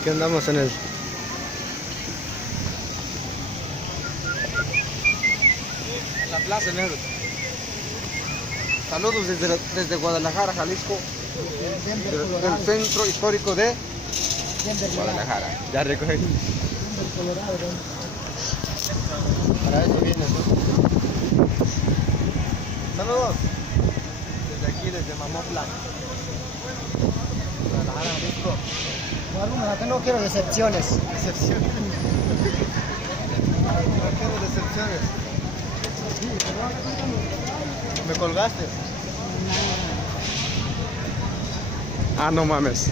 Aquí andamos en la plaza, negro. Saludos desde Guadalajara, Jalisco, del centro histórico de Guadalajara. Ya recogí. Para eso viene, ¿no? Saludos. Desde aquí, desde Mamotla. Guadalajara, Jalisco. Acá no quiero decepciones. Decepciones. No quiero decepciones. ¿Me colgaste? Ah, no mames.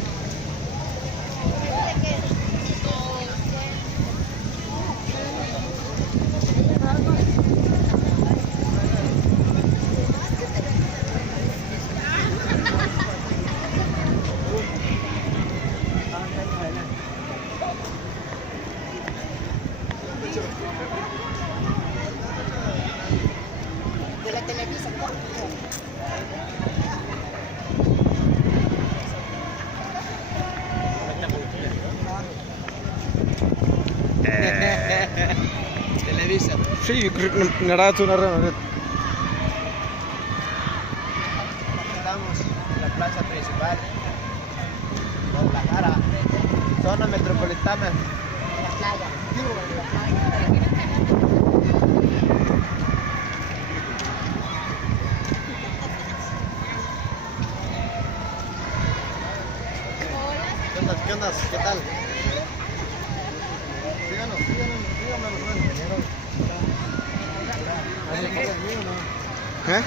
De la Televisa, ¿no? Televisa. Sí, narrato, narrato. Estamos en la plaza principal, Guadalajara, zona metropolitana. En la playa. ¿Qué onda? ¿Qué onda? ¿Qué tal? Síganos, síganos, ¿Eh?